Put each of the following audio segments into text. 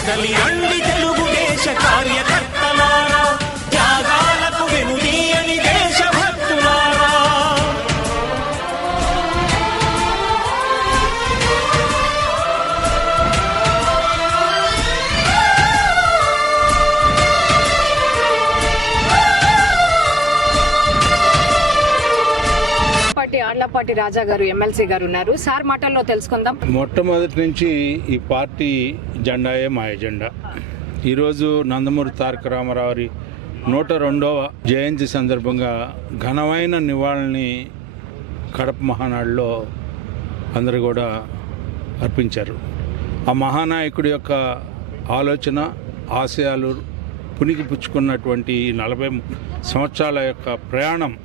కదలి రండి పార్టీ రాజా గారు ఎమ్మెల్సీ గారు ఉన్నారు. సార్ మాటల్లో తెలుసుకుందాం. మొట్టమొదటి నుంచి ఈ పార్టీ జెండాయే మా ఎజెండా. ఈరోజు నందమూరి తారక రామారావు నూట రెండవ జయంతి సందర్భంగా ఘనమైన నివాళిని కడప మహానాడులో అందరూ కూడా అర్పించారు. ఆ మహానాయకుడి యొక్క ఆలోచన ఆశయాలు పునికి పుచ్చుకున్నటువంటి ఈ నలభై సంవత్సరాల యొక్క ప్రయాణం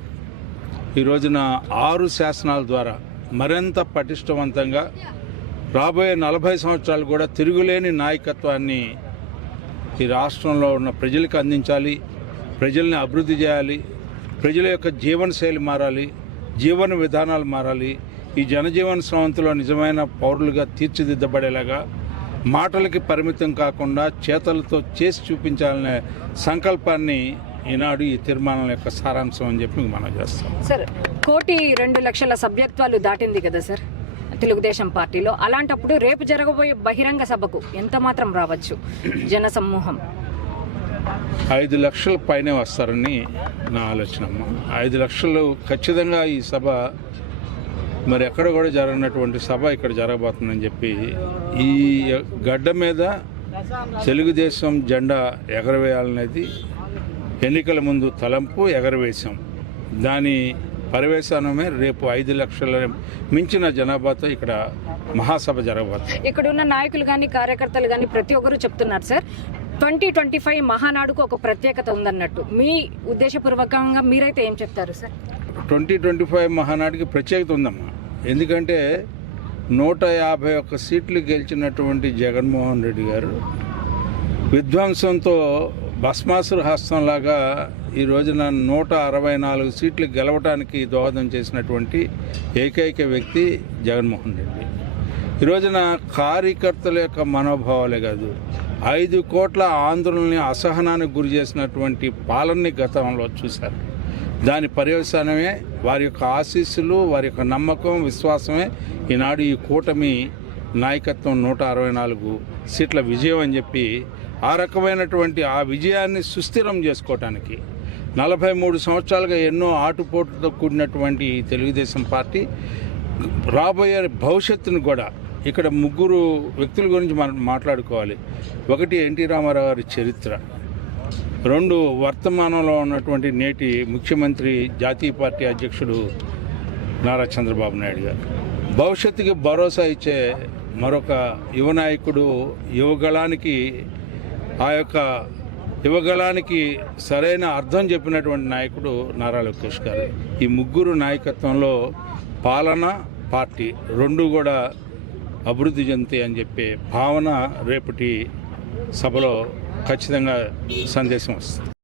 ఈ రోజున ఆరు శాసనాల ద్వారా మరింత పటిష్టవంతంగా రాబోయే నలభై సంవత్సరాలు కూడా తిరుగులేని నాయకత్వాన్ని ఈ రాష్ట్రంలో ఉన్న ప్రజలకు అందించాలి ప్రజల్ని అభివృద్ధి చేయాలి ప్రజల యొక్క జీవనశైలి మారాలి జీవన విధానాలు మారాలి. ఈ జనజీవన స్రవంతిలో నిజమైన పౌరులుగా తీర్చిదిద్దబడేలాగా మాటలకి పరిమితం కాకుండా చేతలతో చేసి చూపించాలనే సంకల్పాన్ని ఈనాడు ఈ తీర్మానం యొక్క సారాంశం అని చెప్పి మనం చేస్తాం. సార్ కోటి రెండు లక్షల సభ్యత్వాలు దాటింది కదా సార్ తెలుగుదేశం పార్టీలో. అలాంటప్పుడు రేపు జరగబోయే బహిరంగ సభకు ఎంత మాత్రం రావచ్చు జన సమూహం? ఐదు లక్షల పైనే వస్తారని నా ఆలోచన అమ్మ. ఐదు లక్షలు ఖచ్చితంగా ఈ సభ మరి ఎక్కడ కూడా జరగనటువంటి సభ ఇక్కడ జరగబోతుందని చెప్పి ఈ గడ్డ మీద తెలుగుదేశం జెండా ఎగరవేయాలనేది ఎన్నికల ముందు తలంపు ఎగరవేశాం. దాని పర్యవేశానమే రేపు ఐదు లక్షల మించిన జనాభాతో ఇక్కడ మహాసభ జరగబోతుంది. ఇక్కడ ఉన్న నాయకులు కానీ కార్యకర్తలు కానీ ప్రతి ఒక్కరూ చెప్తున్నారు సార్. ట్వంటీ ట్వంటీ ఫైవ్ మహానాడుకు ఒక ప్రత్యేకత ఉందన్నట్టు. మీ ఉద్దేశపూర్వకంగా మీరైతే ఏం చెప్తారు సార్? ట్వంటీ ట్వంటీ ఫైవ్ మహానాడికి ప్రత్యేకత ఉందమ్మా. ఎందుకంటే నూట యాభై ఒక్క సీట్లు గెలిచినటువంటి జగన్మోహన్ రెడ్డి గారు విధ్వంసంతో భస్మాసుర హస్తంలాగా ఈ రోజున నూట అరవై నాలుగు సీట్లు గెలవటానికి దోహదం చేసినటువంటి ఏకైక వ్యక్తి జగన్మోహన్ రెడ్డి. ఈ రోజున కార్యకర్తల యొక్క మనోభావాలే కాదు ఐదు కోట్ల ఆందోళనని అసహనానికి గురి చేసినటువంటి పాలనని గతంలో చూశారు. దాని పర్యవసానమే వారి యొక్క ఆశీస్సులు వారి యొక్క నమ్మకం విశ్వాసమే ఈనాడు ఈ కూటమి నాయకత్వం నూట అరవై నాలుగు సీట్ల విజయం అని చెప్పి ఆ రకమైనటువంటి ఆ విజయాన్ని సుస్థిరం చేసుకోవటానికి నలభై మూడు సంవత్సరాలుగా ఎన్నో ఆటుపోటుతో కూడినటువంటి ఈ తెలుగుదేశం పార్టీ రాబోయే భవిష్యత్తును కూడా ఇక్కడ ముగ్గురు వ్యక్తుల గురించి మనం మాట్లాడుకోవాలి. ఒకటి ఎన్టీ రామారావు గారి చరిత్ర. రెండు వర్తమానంలో ఉన్నటువంటి నేటి ముఖ్యమంత్రి జాతీయ పార్టీ అధ్యక్షుడు నారా చంద్రబాబు నాయుడు గారు. భవిష్యత్తుకి భరోసా ఇచ్చే మరొక యువ నాయకుడు యువగళానికి ఆ యొక్క యువగళానికి సరైన అర్థం చెప్పినటువంటి నాయకుడు నారా లోకేష్ గారు. ఈ ముగ్గురు నాయకత్వంలో పాలన పార్టీ రెండు కూడా అభివృద్ధి చెందుతాయి అని చెప్పే భావన రేపటి సభలో ఖచ్చితంగా సందేశం వస్తుంది.